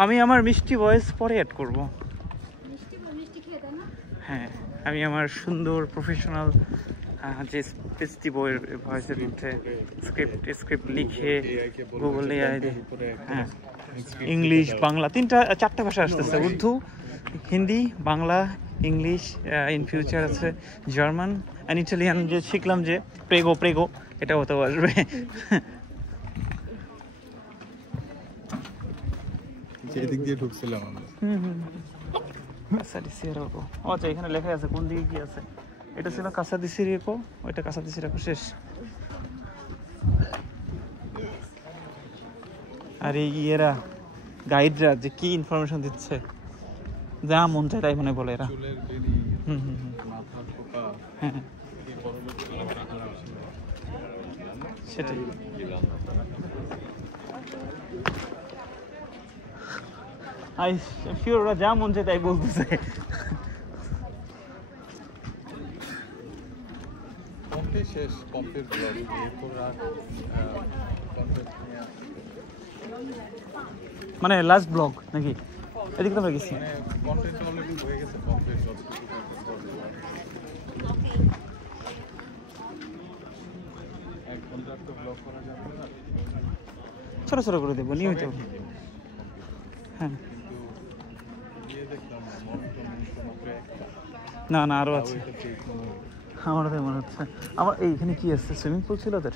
আমি আমার মিষ্টি ভয়েস পরে অ্যাড করব। হ্যাঁ, আমি আমার সুন্দর প্রফেশনাল যে মিষ্টি বইয়ের ভয়েসের মধ্যে স্ক্রিপ্ট লিখে গুগল এআই দিয়ে, হ্যাঁ, ইংলিশ বাংলা 4টা ভাষা আসতেছে, Urdu, Hindi, Bangla, English, in future আছে জার্মান অ্যান্ড ইটালিয়ান, যে শিখলাম যে প্রেগো এটা হতেও আসবে। এদিক দিয়ে ঢুকছিলাম আমরা। আচ্ছা, এখানে লেখা আছে কোন দিকে কি আছে। এটা ছিল কাসাদিসি রেকো, ওইটা কাসাদিসি রেকো শেষ। আর এই ইয়েরা গাইডরা যে কি ইনফরমেশন দিচ্ছে, যা মন চায় তাই মনে বলে এরা। হ্যাঁ, সেটাই। আই শিওর ওরা যা মন চায় তাই বলতেছে। শেষ কমপ্লিট ব্লগ এরপর আর মানে লাস্ট ব্লগ নাকি? এদিকে তো আমরা গেছি, মানে কন্টেন্ট অলরেডি হয়ে গেছে কমপ্লিট ব্লগ। এক ঘন্টার তো ব্লগ করা যাবে না, ছোট ছোট করে দেবো নিয়মিত। হ্যাঁ, না না আরো আছে, আমার তাই মনে হচ্ছে। আমার এইখানে কি আছে, সুইমিং পুল ছিল ওদের?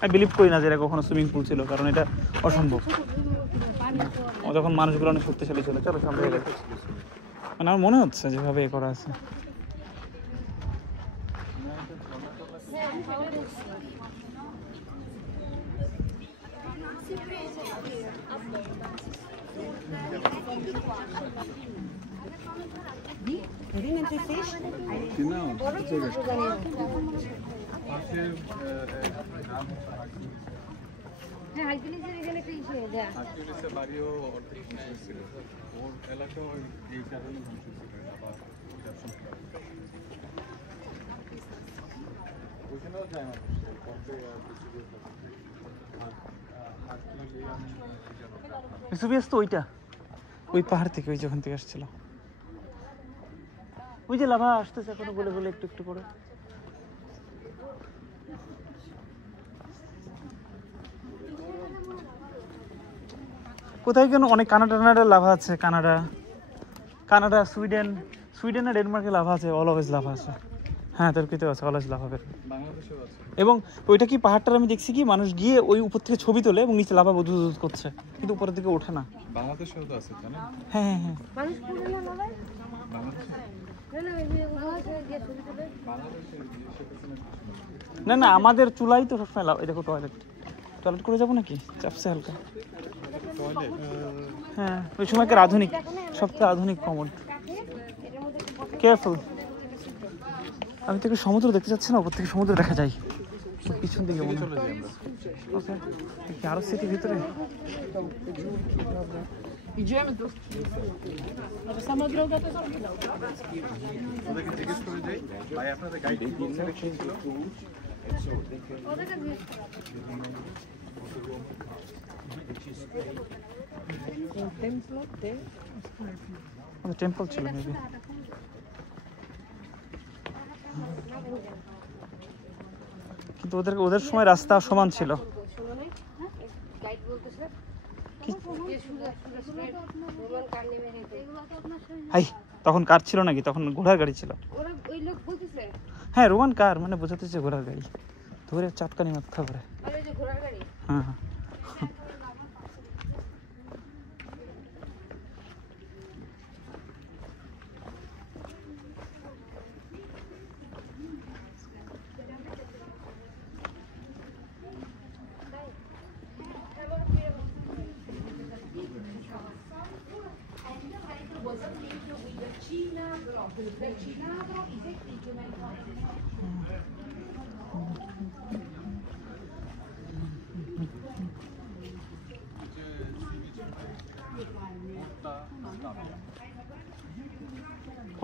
আমি বিলিভ করি না যে এটা কখনো সুইমিং পুল ছিল, কারণ এটা অসম্ভব। যখন মানুষগুলো অনেক শক্তিশালী ছিল। চলো সামনে গেলে, মানে আমার মনে হচ্ছে যেভাবে এ করা আছে। সুবিয়াস তো ওইটা, ওই পাহাড় থেকে, ওই যখন থেকে আসছিল, ওই যে লাভা আসতেছে এখনো বলে বলে একটু একটু করে। কোথায় কেন অনেক কানাডা লাভা আছে, কানাডা সুইডেন আর ডেনমার্কে লাভা আছে, অলওয়েজ লাভা আছে। হ্যাঁ, তুর্কিতেও আছে, অলওয়েজ লাভা বের। এবং ওইটা কি পাহাড়টার আমি দেখছি কি মানুষ গিয়ে ওই উপর থেকে ছবি তোলে এবং নিচে লাভা বুদুদ করছে, কিন্তু উপরের দিকে ওঠে না। বাংলাদেশেও তো আছে, জানেন? হ্যাঁ হ্যাঁ হ্যাঁ, না না আমাদের চুলাই তো সবসময় লাভ। এই দেখো টয়লেট করে যাবো নাকি, চাপছে হালকা। হ্যাঁ, ওই সময়কার আধুনিক, সবথেকে আধুনিক কমোড। কেয়ারফুল। আমি তো একটু সমুদ্র দেখতে চাচ্ছি না, ওপর থেকে সমুদ্র দেখা যায় পিছন দিকে মনে চলে যাই আমরা। ওকে, কি আরো সিটি ভিতরে? Idziemy tu. Ale sama droga to zawsze. ওদেরকে জিজ্ঞেস করে যাই, ভাই আপনাদের গাইড কি সিলেকশন ছিল? টেম্পল ছিল মেবি। কিন্তু ওদের সময় রাস্তা সমান ছিল। হাই, তখন কার ছিল নাকি? তখন ঘোড়ার গাড়ি ছিল। হ্যাঁ, রোমান কার মানে বোঝাতেছে ঘোড়ার গাড়ি, ধরে চাটকানি মাথা করে। হ্যাঁ হ্যাঁ,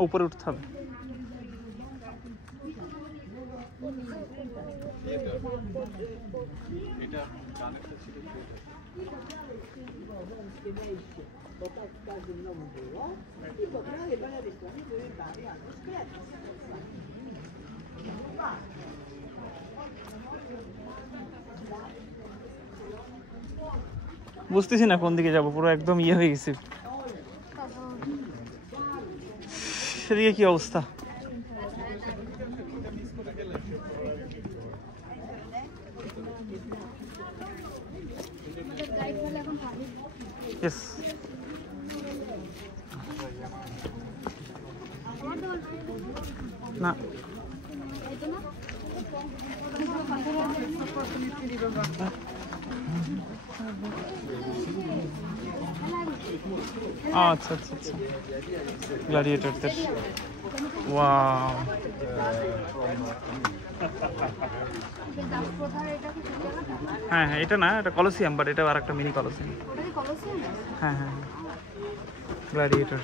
উপরে উঠতে হবে। বুঝতেছি না কোন দিকে যাবো, পুরো একদম ইয়ে হয়ে গেছে। সেদিকে কি অবস্থা? Yes. না আচ্ছা আচ্ছা আচ্ছা, গ্ল্যাডিয়েটরদের। ওয়াও, হ্যাঁ হ্যাঁ, এটা না, এটা কলোসিয়াম, বাট এটা আর একটা মিনি কলোসিয়াম। হ্যাঁ হ্যাঁ, গ্ল্যাডিয়েটর।